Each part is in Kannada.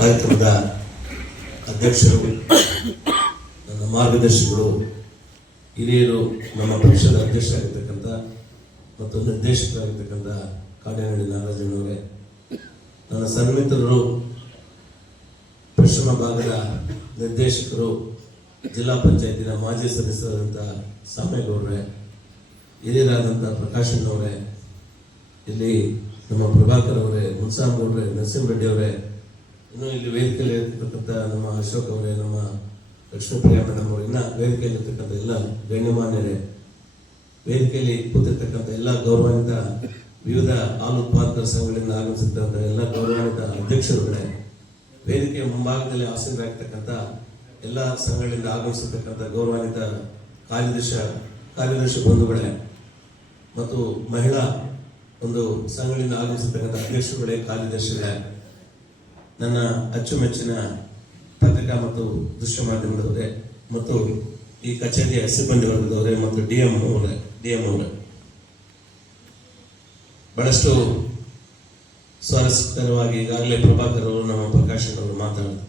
ಕಾರ್ಯಕ್ರಮದ ಅಧ್ಯಕ್ಷರು, ನನ್ನ ಮಾರ್ಗದರ್ಶಿಗಳು, ಹಿರಿಯರು, ನಮ್ಮ ಪಕ್ಷದ ಅಧ್ಯಕ್ಷರಾಗಿರ್ತಕ್ಕಂಥ ಮತ್ತು ನಿರ್ದೇಶಕರಾಗಿರ್ತಕ್ಕಂಥ ಕಾಡೇನಹಳ್ಳಿ ನಾಗರಾಜನವರೇ, ನನ್ನ ಸನ್ಮಿತ್ರರು, ಪಶ್ಚಿಮ ಭಾಗದ ನಿರ್ದೇಶಕರು, ಜಿಲ್ಲಾ ಪಂಚಾಯತಿನ ಮಾಜಿ ಸದಸ್ಯರಾದಂಥ ಸಾಮೇಗೌಡ್ರೆ, ಹಿರಿಯರಾದಂಥ ಪ್ರಕಾಶಣ್ಣವರೇ, ಇಲ್ಲಿ ನಮ್ಮ ಪ್ರಭಾಕರ್ ಅವರೇ, ಮುನ್ಸಾಮಗೌಡ್ರೆ, ನರಸಿಂಹರೆಡ್ಡಿ ಅವರೇ, ಇನ್ನು ಇಲ್ಲಿ ವೇದಿಕೆಯಲ್ಲಿ ಇರ್ತಕ್ಕಂಥ ನಮ್ಮ ಅಶೋಕ್ ಅವರೇ, ನಮ್ಮ ಲಕ್ಷ್ಮೀಪ್ರಿಯ ಮೇಡಮ್ ಅವರು, ಇನ್ನ ವೇದಿಕೆಯಲ್ಲಿ ಇರ್ತಕ್ಕಂಥ ಎಲ್ಲ ಗಣ್ಯಮಾನ್ಯರೇ, ವೇದಿಕೆಯಲ್ಲಿ ಕೂತಿರ್ತಕ್ಕಂಥ ಎಲ್ಲ ಗೌರವಾನ್ವಿತ ವಿವಿಧ ಹಾಲು ಉತ್ಪಾದಕರ ಸಂಘಗಳಿಂದ ಆಗಮಿಸಿರ್ತಕ್ಕಂಥ ಎಲ್ಲ ಗೌರವಾನ್ವಿತ ಅಧ್ಯಕ್ಷರುಗಳೇ, ವೇದಿಕೆಯ ಮುಂಭಾಗದಲ್ಲಿ ಆಸೀನರಾಗಿರ್ತಕ್ಕಂಥ ಎಲ್ಲ ಸಂಘಗಳಿಂದ ಆಗಮಿಸಿರ್ತಕ್ಕಂಥ ಗೌರವಾನ್ವಿತ ಕಾರ್ಯದರ್ಶಿ ಬಂಧುಗಳೇ ಮತ್ತು ಮಹಿಳಾ ಒಂದು ಸಂಘಗಳಿಂದ ಆಗಮಿಸಿರ್ತಕ್ಕಂಥ ಅಧ್ಯಕ್ಷರುಗಳೇ, ಕಾರ್ಯದರ್ಶಿಗಳೇ, ನನ್ನ ಅಚ್ಚುಮೆಚ್ಚಿನ ಪತ್ರಿಕಾ ಮತ್ತು ದೃಶ್ಯ ಮಾಧ್ಯಮದವರೇ ಮತ್ತು ಈ ಕಚೇರಿಯ ಸಿಬ್ಬಂದಿ ವರ್ಗದವರೇ ಮತ್ತು ಡಿಎಂ ಅವರೇ, ಬಹಳಷ್ಟು ಸ್ವಾರಸ್ಯಕರವಾಗಿ ಈಗಾಗಲೇ ಪ್ರಭಾಕರ್ ಅವರು, ನಮ್ಮ ಪ್ರಕಾಶ್ ಅವರು ಮಾತಾಡಿದರು.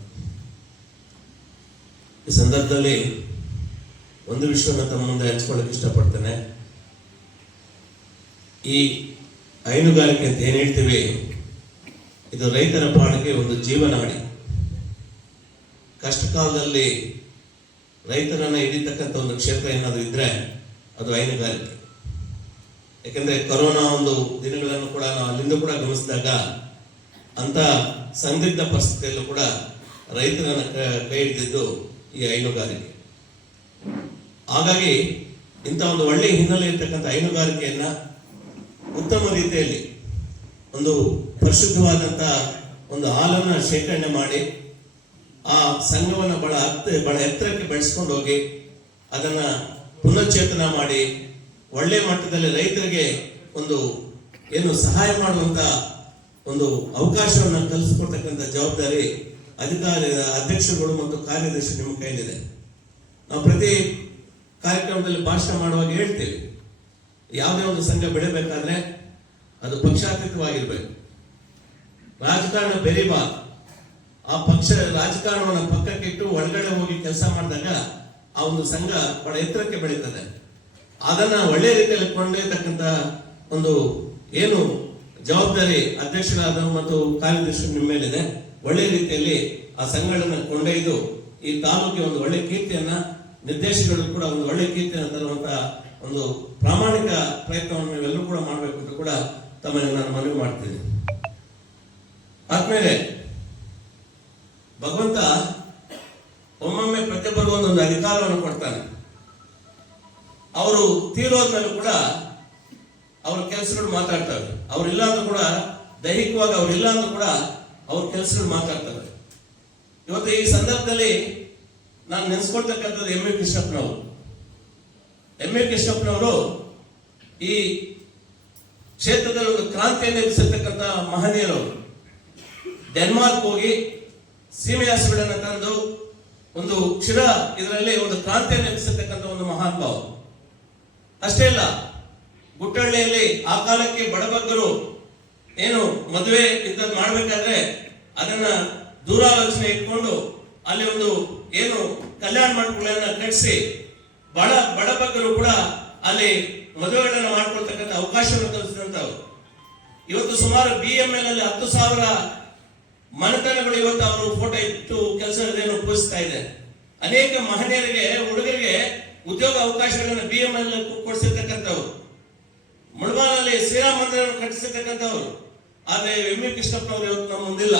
ಈ ಸಂದರ್ಭದಲ್ಲಿ ಒಂದು ವಿಷಯವನ್ನು ತಮ್ಮ ಮುಂದೆ ಹಂಚ್ಕೊಳ್ಳಕ್ಕೆ ಇಷ್ಟಪಡ್ತೇನೆ. ಈ ಹೈನುಗಾರಿಕೆ ಅಂತ ಏನ್ ಹೇಳ್ತೀವಿ, ಇದು ರೈತರ ಪ್ರಾಣಕ್ಕೆ ಒಂದು ಜೀವನಾಡಿ. ಕಷ್ಟ ಕಾಲದಲ್ಲಿ ರೈತರನ್ನ ಹಿಡಿತಕ್ಕಂಥ ಒಂದು ಕ್ಷೇತ್ರ ಏನಾದರೂ ಇದ್ರೆ ಅದು ಹೈನುಗಾರಿಕೆ. ಯಾಕಂದ್ರೆ ಕೊರೋನಾ ಒಂದು ದಿನಗಳನ್ನು ಕೂಡ ನಾವು ಅಲ್ಲಿಂದ ಕೂಡ ಗಮನಿಸಿದಾಗ ಅಂತ ಸಂದಿಗ್ಧ ಪರಿಸ್ಥಿತಿಯಲ್ಲೂ ಕೂಡ ರೈತರನ್ನ ಕೈ ಹಿಡಿದಿದ್ದು ಈ ಹೈನುಗಾರಿಕೆ. ಹಾಗಾಗಿ ಇಂಥ ಒಂದು ಒಳ್ಳೆ ಹಿನ್ನೆಲೆ ಇರ್ತಕ್ಕಂಥ ಹೈನುಗಾರಿಕೆಯನ್ನ ಉತ್ತಮ ರೀತಿಯಲ್ಲಿ ಒಂದು ಪರಿಶುದ್ಧವಾದಂಥ ಒಂದು ಹಾಲನ್ನು ಶೇಖರಣೆ ಮಾಡಿ ಆ ಸಂಘವನ್ನು ಬಹಳ ಎತ್ತರಕ್ಕೆ ಬೆಳೆಸ್ಕೊಂಡು ಹೋಗಿ ಅದನ್ನ ಪುನಶ್ಚೇತನ ಮಾಡಿ ಒಳ್ಳೆ ಮಟ್ಟದಲ್ಲಿ ರೈತರಿಗೆ ಒಂದು ಏನು ಸಹಾಯ ಮಾಡುವಂತ ಒಂದು ಅವಕಾಶವನ್ನು ಕಲ್ಪಿಸಿಕೊಡ್ತಕ್ಕಂಥ ಜವಾಬ್ದಾರಿ ಅಧ್ಯಕ್ಷರುಗಳು ಮತ್ತು ಕಾರ್ಯದರ್ಶಿ ನಿಮ್ಮ ಕೈಲಿದೆ. ನಾವು ಪ್ರತಿ ಕಾರ್ಯಕ್ರಮದಲ್ಲಿ ಭಾಷಣ ಮಾಡುವಾಗ ಹೇಳ್ತೇವೆ, ಯಾವುದೇ ಒಂದು ಸಂಘ ಬೆಳೆಬೇಕಾದ್ರೆ ಅದು ಪಕ್ಷಾತೀತವಾಗಿರ್ಬೇಕು, ರಾಜಕಾರಣ ಬೆರಿಬಾರ್ದು. ಆ ಪಕ್ಷ ರಾಜಕಾರಣವನ್ನು ಪಕ್ಕಕ್ಕೆ ಇಟ್ಟು ಒಳಗಡೆ ಹೋಗಿ ಕೆಲಸ ಮಾಡಿದಾಗ ಆ ಒಂದು ಸಂಘ ಬಹಳ ಎತ್ತರಕ್ಕೆ ಬೆಳೀತದೆ. ಅದನ್ನ ಒಳ್ಳೆ ರೀತಿಯಲ್ಲಿ ಕೊಂಡೊಯ್ಯತಕ್ಕಂಥ ಒಂದು ಏನು ಜವಾಬ್ದಾರಿ ಅಧ್ಯಕ್ಷರಾದ ಮತ್ತು ಕಾರ್ಯದರ್ಶಿ ನಿಮ್ಮ ಮೇಲಿದೆ. ಒಳ್ಳೆ ರೀತಿಯಲ್ಲಿ ಆ ಸಂಘಗಳನ್ನು ಕೊಂಡೊಯ್ದು ಈ ತಾಲೂಕಿಗೆ ಒಂದು ಒಳ್ಳೆ ಕೀರ್ತಿಯನ್ನ, ನಿರ್ದೇಶಕರು ಕೂಡ ಒಂದು ಒಳ್ಳೆ ಕೀರ್ತಿಯನ್ನು ತರುವಂತ ಒಂದು ಪ್ರಾಮಾಣಿಕ ಪ್ರಯತ್ನವನ್ನು ನೀವೆಲ್ಲರೂ ಕೂಡ ಮಾಡಬೇಕು ಅಂತ ಕೂಡ ತಮ್ಮಲ್ಲಿ ನಾನು ಮನವಿ ಮಾಡ್ತೀನಿ. ಆದ್ಮೇಲೆ ಭಗವಂತ ಒಮ್ಮೊಮ್ಮೆ ಪ್ರತಿಯೊಬ್ಬರಿಗೂ ಒಂದೊಂದು ಅಧಿಕಾರವನ್ನು ಕೊಡ್ತಾನೆ. ಅವರು ತೀರೋದ್ಮೇಲೆ ಕೂಡ ಅವ್ರ ಕೆಲಸಗಳು ಮಾತಾಡ್ತವೆ. ಅವ್ರಿಲ್ಲ ಅಂದ್ರೂ ಕೂಡ ದೈಹಿಕವಾಗಿ ಅವ್ರಿಲ್ಲ ಅಂದ್ರೂ ಕೂಡ ಅವ್ರ ಕೆಲಸಗಳು ಮಾತಾಡ್ತವೆ. ಇವತ್ತು ಈ ಸಂದರ್ಭದಲ್ಲಿ ನಾನು ನೆನೆಸ್ಕೊಳ್ತಕ್ಕಂಥದ್ದು ಎಂ ಎ ಕೃಷ್ಣಪ್ಪನವರು ಈ ಕ್ಷೇತ್ರದಲ್ಲಿ ಒಂದು ಕ್ರಾಂತಿಯನ್ನು ಎಬ್ಬಿಸಿರ್ತಕ್ಕಂಥ ಮಹನೀಯರವರು. ಡೆನ್ಮಾರ್ಕ್ ಹೋಗಿ ಸೀಮೆ ಹಸುಗಳನ್ನು ತಂದು ಒಂದು ಕ್ಷೀರ ಇದರಲ್ಲಿ ಒಂದು ಕ್ರಾಂತಿಯನ್ನು ಎಬ್ಬಿಸಿರ್ತಕ್ಕಂಥ ಒಂದು ಮಹಾನ್ ಭಾವ. ಅಷ್ಟೇ ಇಲ್ಲ, ಗುಟ್ಟಳ್ಳಿಯಲ್ಲಿ ಆ ಕಾಲಕ್ಕೆ ಬಡಬಗ್ಗರು ಏನು ಮದುವೆ ಇಂಥದ್ದು ಮಾಡ್ಬೇಕಾದ್ರೆ ಅದನ್ನ ದೂರಾಲೋಚನೆ ಇಟ್ಕೊಂಡು ಅಲ್ಲಿ ಒಂದು ಏನು ಕಲ್ಯಾಣ ಮಂಟಪಗಳನ್ನ ಕಟ್ಟಿಸಿ ಬಡಬಗ್ಗರು ಕೂಡ ಅಲ್ಲಿ ಮದುವೆಗಳನ್ನ ಮಾಡ್ಕೊಳ್ತಕ್ಕಂಥ ಅವಕಾಶವನ್ನು ಕಲ್ಪಿಸಿದಂತವ್ರು. ಇವತ್ತು ಸುಮಾರು BML ಅಲ್ಲಿ 10,000 ಮನೆತನಗಳು ಇವತ್ತು ಅವರು ಫೋಟೋ ಇಟ್ಟು ಕೆಲಸ ಉಪಯೋಗಿಸ್ತಾ ಇದೆ. ಅನೇಕ ಮಹನೀಯರಿಗೆ, ಹುಡುಗರಿಗೆ ಉದ್ಯೋಗ ಅವಕಾಶಗಳನ್ನು BML ಕೊಡಿಸಿರ್ತಕ್ಕಂಥವ್ರು. ಮುಳಬಾನಲ್ಲಿ ಶ್ರೀರಾಮ ಮಂದಿರವನ್ನು ಕಟ್ಟಿಸಿರ್ತಕ್ಕಂಥವ್ರು. ಆದ್ರೆ ಎಂ ಎ ಕೃಷ್ಣಪ್ಪನವರು ಇವತ್ತು ನಮ್ಮ ಮುಂದಿಲ್ಲ.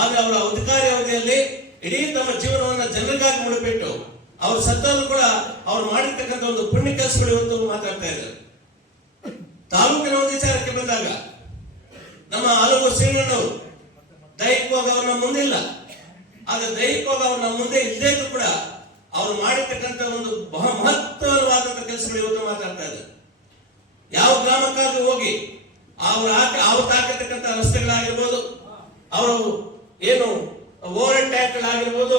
ಆದ್ರೆ ಅವರ ಅಧಿಕಾರಿ ಅವಧಿಯಲ್ಲಿ ಇಡೀ ತಮ್ಮ ಜೀವನವನ್ನು ಜನರಿಗಾಗಿ ಮುಡಿಬಿಟ್ಟು ಅವ್ರ ಸತ್ತಲ್ಲೂ ಕೂಡ ಅವ್ರು ಮಾಡಿರ್ತಕ್ಕಂಥ ಒಂದು ಪುಣ್ಯ ಕೆಲಸಗಳು ಇವತ್ತು ಮಾತಾಡ್ತಾ ಇದ್ದಾರೆ. ತಾಲೂಕಿನ ಒಂದು ವಿಚಾರಕ್ಕೆ ಬಂದಾಗ ನಮ್ಮ ಹಲವು ಶ್ರೀಣ್ಣನವರು ದೈಹಿಕವಾಗಿ ಅವ್ರ ನಮ್ಮ ಮುಂದಿಲ್ಲ. ಆದ್ರೆ ದೈಹಿಕವಾಗಿ ಅವ್ರ ನಮ್ಮ ಮುಂದೆ ಇಲ್ಲದೇ ಕೂಡ ಅವ್ರು ಮಾಡಿರ್ತಕ್ಕಂಥ ಒಂದು ಬಹಳ ಮಹತ್ವವಾದಂತಹ ಕೆಲಸಗಳು ಇವತ್ತು ಮಾತಾಡ್ತಾ ಇದ್ದಾರೆ. ಯಾವ ಗ್ರಾಮಕ್ಕಾಗಿ ಹೋಗಿ ಅವ್ರು ಹಾಕಿರ್ತಕ್ಕಂಥ ರಸ್ತೆಗಳಾಗಿರ್ಬೋದು, ಅವರು ಏನು ಓವರ್ ಹೆಡ್ ಟ್ಯಾಂಕ್ಗಳಾಗಿರ್ಬೋದು,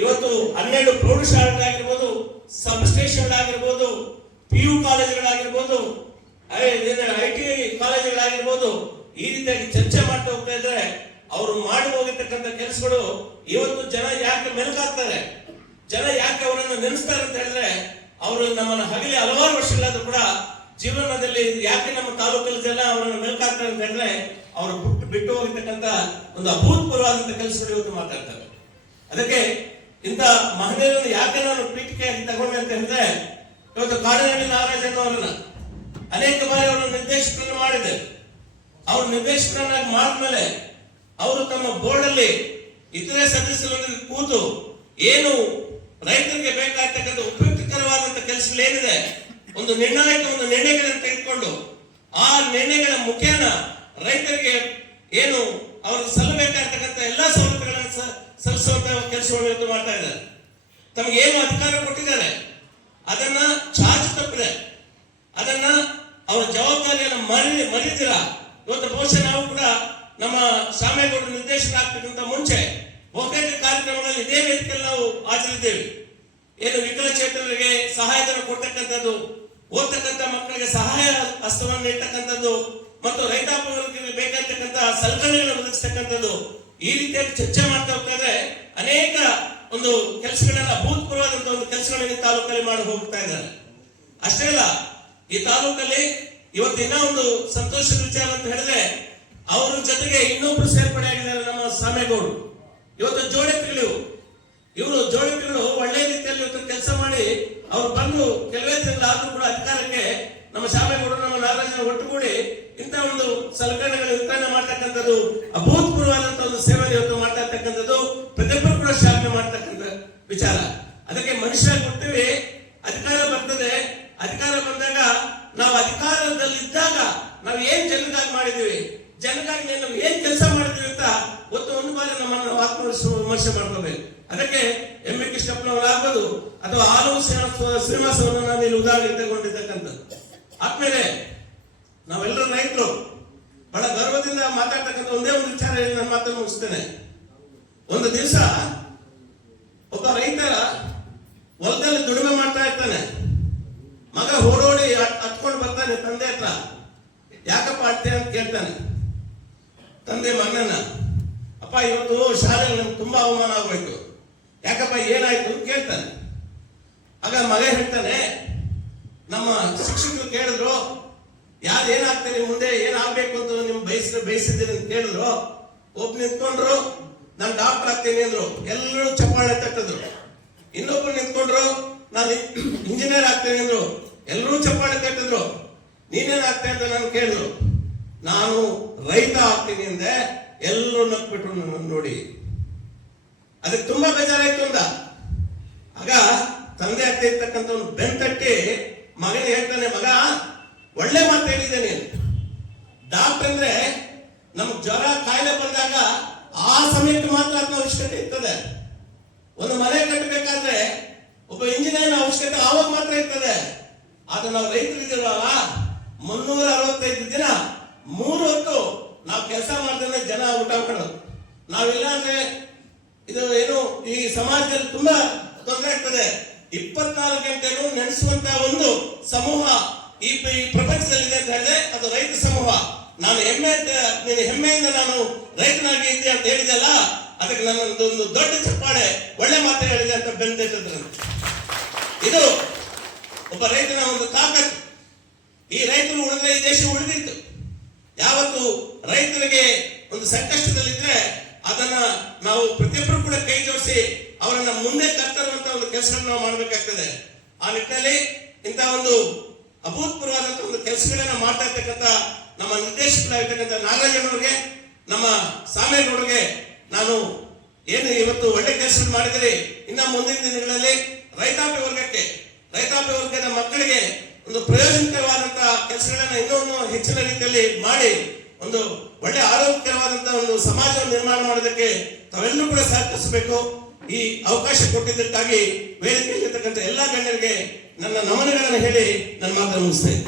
ಇವತ್ತು 12 ಪ್ರೌಢಶಾಲೆಗಳಾಗಿರ್ಬೋದು, ಸಬ್ ಸ್ಟೇಷನ್ಗಳಾಗಿರ್ಬೋದು, PU ಕಾಲೇಜುಗಳಾಗಿರ್ಬೋದು, ITI ಕಾಲೇಜುಗಳಾಗಿರ್ಬೋದು, ಈ ರೀತಿಯಾಗಿ ಚರ್ಚೆ ಮಾಡ್ತಾ ಹೋಗ್ತಾ ಇದ್ದಾರೆ. ಅವರು ಮಾಡಿ ಹೋಗಿರ್ತಕ್ಕಂಥ ಕೆಲಸಗಳು ಇವತ್ತು ಜನ ಯಾಕೆ ಮೆಲುಕಾಗ್ತಾರೆ, ಜನ ಯಾಕೆ ಅವರನ್ನು ನೆನೆಸ್ತಾರೆ ಅಂತ ಹೇಳಿದ್ರೆ, ಅವರು ನಮ್ಮನ್ನು ಹಗಲಿ ಹಲವಾರು ವರ್ಷಗಳಾದ್ರೂ ಕೂಡ ಜೀವನದಲ್ಲಿ ಯಾಕೆ ನಮ್ಮ ತಾಲೂಕಲ್ಲಿ ಜನ ಅವರನ್ನು ಮೆಲುಕಾಗ್ತಾರೆ ಅಂತ ಹೇಳಿದ್ರೆ, ಅವರು ಬಿಟ್ಟು ಹೋಗಿರ್ತಕ್ಕಂಥ ಒಂದು ಅಭೂತಪೂರ್ವವಾದಂತ ಕೆಲಸಗಳು ಇವತ್ತು ಮಾತಾಡ್ತಾರೆ. ಅದಕ್ಕೆ ಇಂಥ ಮಹನೀಯರನ್ನು ಯಾಕೆ ನಾನು ಪೀಠಿಕೆಯಾಗಿ ತಗೊಂಡೆ ಅಂತ ಹೇಳಿದ್ರೆ, ಇವತ್ತು ಕಾಡಿನಹಳ್ಳಿ ನಾಗರಾಜನ್ ಅವರನ್ನ ಅನೇಕ ಬಾರಿ ಅವರ ನಿರ್ದೇಶಕರನ್ನು ಮಾಡಿದೆ. ಅವರು ನಿರ್ದೇಶಕರನ್ನಾಗಿ ಮಾಡಿದ್ಮೇಲೆ ಅವರು ತಮ್ಮ ಬೋರ್ಡ್ ಅಲ್ಲಿ ಇತರೆ ಸದಸ್ಯರೊಂದಿಗೆ ಕೂತು ಏನು ರೈತರಿಗೆ ಬೇಕಾಗ್ತಕ್ಕಂಥ ಉಪಯುಕ್ತಕರವಾದಂತ ಕೆಲಸಗಳು ಏನಿದೆ, ಒಂದು ನಿರ್ಣಯಗಳನ್ನು ತೆಗೆದುಕೊಂಡು ಆ ನಿರ್ಣಯಗಳ ಮುಖೇನ ರೈತರಿಗೆ ಏನು ಅವ್ರಿಗೆ ಸಲ್ಲಬೇಕಾಗಿರ್ತಕ್ಕಂಥ ಎಲ್ಲಾ ಸವಲತ್ತುಗಳನ್ನು ಸಲ್ಲಿಸುವಂತ ಕೆಲಸವನ್ನು ಮಾಡ್ತಾ ಇದ್ದಾರೆ. ತಮಗೆ ಏನು ಅಧಿಕಾರ ಕೊಟ್ಟಿದ್ದಾರೆ ಅದನ್ನ ಚಾಚು ತಪ್ಪಿದೆ, ಅದನ್ನ ಅವರ ಜವಾಬ್ದಾರಿಯನ್ನು ಮರಿದಿರ. ಇವತ್ತು ಬಹುಶಃ ನಾವು ಕೂಡ ನಮ್ಮ ಶಾಮೇಗೌಡರು ನಿರ್ದೇಶಕರಾಗ್ತಕ್ಕಂಥ ಮುಂಚೆ ಬಹುತೇಕ ಕಾರ್ಯಕ್ರಮಗಳಲ್ಲಿ ಇದೇ ವೇದಿಕೆಯಲ್ಲಿ ನಾವು ಹಾಜರಿದ್ದೇವೆ. ಏನು ವಿಕಲಚೇತನರಿಗೆ ಸಹಾಯಧನ ಕೊಡ್ತಕ್ಕಂಥದ್ದು, ಓದ್ತಕ್ಕಂಥ ಮಕ್ಕಳಿಗೆ ಸಹಾಯ ಹಸ್ತವನ್ನು ನೀಡ್ತಕ್ಕಂಥದ್ದು ಮತ್ತು ರೈತಾಪಿ ವರ್ಗಕ್ಕೆ ಬೇಕಾಗ್ತಕ್ಕಂತಹ ಸಲಕರಣೆಗಳನ್ನು ಒದಗಿಸ್ತಕ್ಕಂಥದ್ದು, ಈ ರೀತಿಯಾಗಿ ಚರ್ಚೆ ಮಾಡ್ತಾ ಹೋಗ್ತಾರೆ. ಅನೇಕ ಒಂದು ಕೆಲಸಗಳನ್ನ ಅಭೂತಪೂರ್ವವಾದಂತಹ ಒಂದು ಕೆಲಸಗಳನ್ನು ತಾಲೂಕಲ್ಲಿ ಮಾಡಿ ಹೋಗ್ತಾ ಇದ್ದಾರೆ. ಅಷ್ಟೇ ಅಲ್ಲ, ಈ ತಾಲೂಕಲ್ಲಿ ಇವತ್ತಿನ ಒಂದು ಸಂತೋಷದ ವಿಚಾರ ಅಂತ ಹೇಳಿದ್ರೆ, ಅವರ ಜೊತೆಗೆ ಇನ್ನೊಬ್ರು ಸೇರ್ಪಡೆ ಆಗಿದ್ದಾರೆ ನಮ್ಮ ಸಾಮೇಗೌಡರು. ಇವತ್ತು ಜೋಡೆತ್ತುಗಳು, ಇವರು ಜೋಡೆತ್ತುಗಳು ಒಳ್ಳೆ ರೀತಿಯಲ್ಲಿ ಇವತ್ತು ಕೆಲಸ ಮಾಡಿ ಅವ್ರು ಬಂದು ಕೆಲವೇ ದಿನಗಳಾದ್ರೂ ಕೂಡ ಅಧಿಕಾರಕ್ಕೆ ನಮ್ಮ ಶಾಮೇಗೌಡರು ನಮ್ಮ ನಾಗರಾಜನ ಒಟ್ಟುಗೂಡಿ ಇಂಥ ಒಂದು ಸಲಕರಣೆಗಳ ವಿತರಣೆ ಮಾಡ್ತಕ್ಕಂಥದ್ದು ಅಭೂತಪೂರ್ವವಾದಂತ ಒಂದು ಸೇವೆ ಇವತ್ತು ಮಾಡ್ತಾ ಇರ್ತಕ್ಕಂಥದ್ದು ಪ್ರತಿಯೊಬ್ಬರು ಕೂಡ ಶ್ಲಾಘನೆ ಮಾಡ್ತಕ್ಕಂಥ ವಿಚಾರ. ಅದಕ್ಕೆ ಮನುಷ್ಯ ಕೊಡ್ತೀವಿ, ಅಧಿಕಾರ ಬರ್ತದೆ. ಅಧಿಕಾರ ಬಂದಾಗ ನಾವು ಅಧಿಕಾರದಲ್ಲಿದ್ದಾಗ ನಾವು ಏನ್ ಜನಗಾಗಿ ಮಾಡಿದೀವಿ, ಜನಗಾಗಿ ನಾವು ಏನ್ ಕೆಲಸ ಮಾಡಿದೀವಿ ಅಂತ ಒಂದು ಬಾರಿ ನಮ್ಮನ್ನು ಆತ್ಮವಿಮರ್ಶೆ ಮಾಡ್ಕೋಬೇಕು. ಅದಕ್ಕೆ ಎಂ ವಿ ಕೃಷ್ಣಪ್ಪನವರಾಗ್ಬೋದು ಅಥವಾ ಆಲೂರು ಶ್ರೀನಿವಾಸವನ್ನು ನಾನು ಇಲ್ಲಿ ಉದಾಹರಣೆ ತಗೊಂಡಿರ್ತಕ್ಕಂಥದ್ದು. ಆದ್ಮೇಲೆ ನಾವೆಲ್ಲರೂ ರೈತರು ಬಹಳ ಗರ್ವದಿಂದ ಮಾತಾಡ್ತಕ್ಕಂಥ ಒಂದೇ ಒಂದು ವಿಚಾರ ಹೇಳಿ ನನ್ನ ಮಾತನ್ನು ಮುಗಿಸ್ತೇನೆ. ಒಂದು ದಿವಸ ಒಬ್ಬ ರೈತರ ಹೊಲದಲ್ಲಿ ದುಡಿಮೆ ಮಾಡ್ತಾ ಇರ್ತಾನೆ. ಮಗ ಓಡೋಡಿ ಹತ್ಕೊಂಡು ಬರ್ತಾನೆ ತಂದೆ ಹತ್ರ. ಯಾಕಪ್ಪ ಅಟ್ಟೆ ಅಂತ ಕೇಳ್ತಾನೆ. ತಂದೆ ಮಗನನ್ನ, ಅಪ್ಪ ಇವತ್ತು ಶಾಲೆಯಲ್ಲಿ ನಮ್ಗೆ ತುಂಬಾ ಅವಮಾನ ಆಗೋಯ್ತು, ಯಾಕಪ್ಪ ಏನಾಯ್ತು ಅಂತ ಕೇಳ್ತಾನೆ. ಆಗ ಮಗ ಹೇಳ್ತಾನೆ, ನಮ್ಮ ಶಿಕ್ಷಕರು ಕೇಳಿದ್ರು ಯಾರು ಏನಾಗ್ತಾರೆ ಮುಂದೆ ಏನಾಗ್ಬೇಕು ಅಂತ ನಿಮ್ ಬಯಸಿದ್ದೀರಿ ಅಂತ ಕೇಳಿದ್ರು. ಒಬ್ಬ ನಿಂತ್ಕೊಂಡ್ರು ನಾನು ಡಾಕ್ಟರ್ ಆಗ್ತೇನೆ ಅಂದ್ರು, ಎಲ್ಲರೂ ಚಪ್ಪಾಳೆ ತಟ್ಟಿದ್ರು. ಇನ್ನೊಬ್ರು ನಿಂತ್ಕೊಂಡ್ರು ನಾನು ಇಂಜಿನಿಯರ್ ಆಗ್ತೇನೆ ಅಂದ್ರು, ಎಲ್ಲರೂ ಚಪ್ಪಾಳೆ ತಟ್ಟಿದ್ರು. ನೀನೇನ್ ಆಗ್ತೇ ಅಂತ ನಾನು ಕೇಳಿದ್ರು. ನಾನು ರೈತ ಆಗ್ತೀನಿ ಅಂದೆ, ಎಲ್ಲರೂ ನಕ್ಬಿಟ್ರು ನನ್ನ ನೋಡಿ. ಅದಕ್ಕೆ ತುಂಬಾ ಬೇಜಾರಾಯ್ತು ಅಂದ. ಆಗ ತಂದೆ ಆಗ್ತಾ ಇರ್ತಕ್ಕಂಥ ಬೆನ್ ತಟ್ಟಿ ಮಗನ ಹೇಳ್ತಾನೆ, ಮಗ ಒಳ್ಳೆ ಮಾತು ಹೇಳಿದ್ದೇನೆ. ಡಾಕ್ಟರ್ ಅಂದ್ರೆ ನಮ್ಗೆ ಜ್ವರ ಕಾಯಿಲೆ ಬಂದಾಗ ಆ ಸಮಯಕ್ಕೆ ಮಾತ್ರ ಅದನ್ನ ಅವಶ್ಯಕತೆ ಇರ್ತದೆ. ಒಂದು ಮನೆ ಕಟ್ಟಬೇಕಾದ್ರೆ ಒಬ್ಬ ಇಂಜಿನಿಯರ್ ಅವಶ್ಯಕತೆ ಆವಾಗ ಮಾತ್ರ ಇರ್ತದೆ. ಆದ್ರೆ ನಾವು ರೈತರಿದ್ದೀರಲ್ಲ, 365 ದಿನ 3 ಹೊತ್ತು ನಾವು ಕೆಲಸ ಮಾಡಿದ್ರೆ ಜನ ಊಟ ಮಾಡೋದು. ನಾವಿಲ್ಲ ಅಂದ್ರೆ ಇದು ಏನು ಈ ಸಮಾಜದಲ್ಲಿ ತುಂಬಾ ತೊಂದರೆ ಆಗ್ತದೆ. 24 ಗಂಟೆನೂ ನಡೆಸುವಂತ ಒಂದು ಸಮೂಹ ಈ ಪ್ರಪಂಚದಲ್ಲಿದೆ ಅಂತ ಹೇಳಿದ್ರೆ ಅದು ರೈತ ಸಮೂಹ. ನಾನು ಹೆಮ್ಮೆಯಿಂದ ನಾನು ರೈತನಾಗಿ ಇದ್ದೆ ಅಂತ ಹೇಳಿದೆಲ್ಲ, ಅದಕ್ಕೆ ನನ್ನ ಒಂದು ದೊಡ್ಡ ಚಪ್ಪಾಳೆ, ಒಳ್ಳೆ ಮಾತು ಹೇಳಿದೆ ಅಂತ ಬೆಂದಿಟ್ಟಿದ್ರು. ಇದು ಒಬ್ಬ ರೈತನ ಒಂದು ತಾಕತ್ತು. ಈ ರೈತರು ಉಳಿದ್ರೆ ಈ ದೇಶ ಉಳಿದಿತ್ತು. ಯಾವತ್ತು ರೈತರಿಗೆ ಒಂದು ಸಂಕಷ್ಟದಲ್ಲಿದ್ರೆ ಅದನ್ನ ನಾವು ಪ್ರತಿಯೊಬ್ಬರು ಕೂಡ ಕೈ ಜೋಡಿಸಿ ಅವರನ್ನ ಮುಂದೆ ತರ್ತರುವಂತ ಒಂದು ಕೆಲಸವನ್ನು ನಾವು ಮಾಡಬೇಕಾಗ್ತದೆ. ಆ ನಿಟ್ಟಿನಲ್ಲಿ ಇಂಥ ಒಂದು ಅಭೂತಪೂರ್ವವಾದಂತ ಒಂದು ಕೆಲಸಗಳನ್ನ ಮಾಡ್ತಾ ಇರ್ತಕ್ಕಂಥ ನಮ್ಮ ನಿರ್ದೇಶಕರಾಗಿರ್ತಕ್ಕಂಥ ನಾಗರಾಜನವ್ರಿಗೆ, ನಮ್ಮ ಸಾಮೇಗೌಡರಿಗೆ ನಾನು ಏನು ಇವತ್ತು ಒಳ್ಳೆ ಕೆಲಸ ಮಾಡಿದರೆ ಇನ್ನ ಮುಂದಿನ ದಿನಗಳಲ್ಲಿ ರೈತಾಪಿ ವರ್ಗದ ಮಕ್ಕಳಿಗೆ ಒಂದು ಪ್ರಯೋಜನಕರವಾದಂತಹ ಕೆಲಸಗಳನ್ನ ಇನ್ನೊಂದು ಹೆಚ್ಚಿನ ರೀತಿಯಲ್ಲಿ ಮಾಡಿ ಒಂದು ಒಳ್ಳೆ ಆರೋಗ್ಯಕರವಾದಂತಹ ಒಂದು ಸಮಾಜವನ್ನು ನಿರ್ಮಾಣ ಮಾಡೋದಕ್ಕೆ ತಾವೆಲ್ಲರೂ ಕೂಡ ಸಹಕರಿಸಬೇಕು. ಈ ಅವಕಾಶ ಕೊಟ್ಟಿದ್ದಕ್ಕಾಗಿ ವೇದಿಕೆಯಲ್ಲಿರ್ತಕ್ಕಂಥ ಎಲ್ಲಾ ಗಣ್ಯರಿಗೆ ನನ್ನ ನಮನಗಳನ್ನು ಹೇಳಿ ನನ್ನ ಮಾತನ್ನು ಮುಗಿಸ್ತೇನೆ.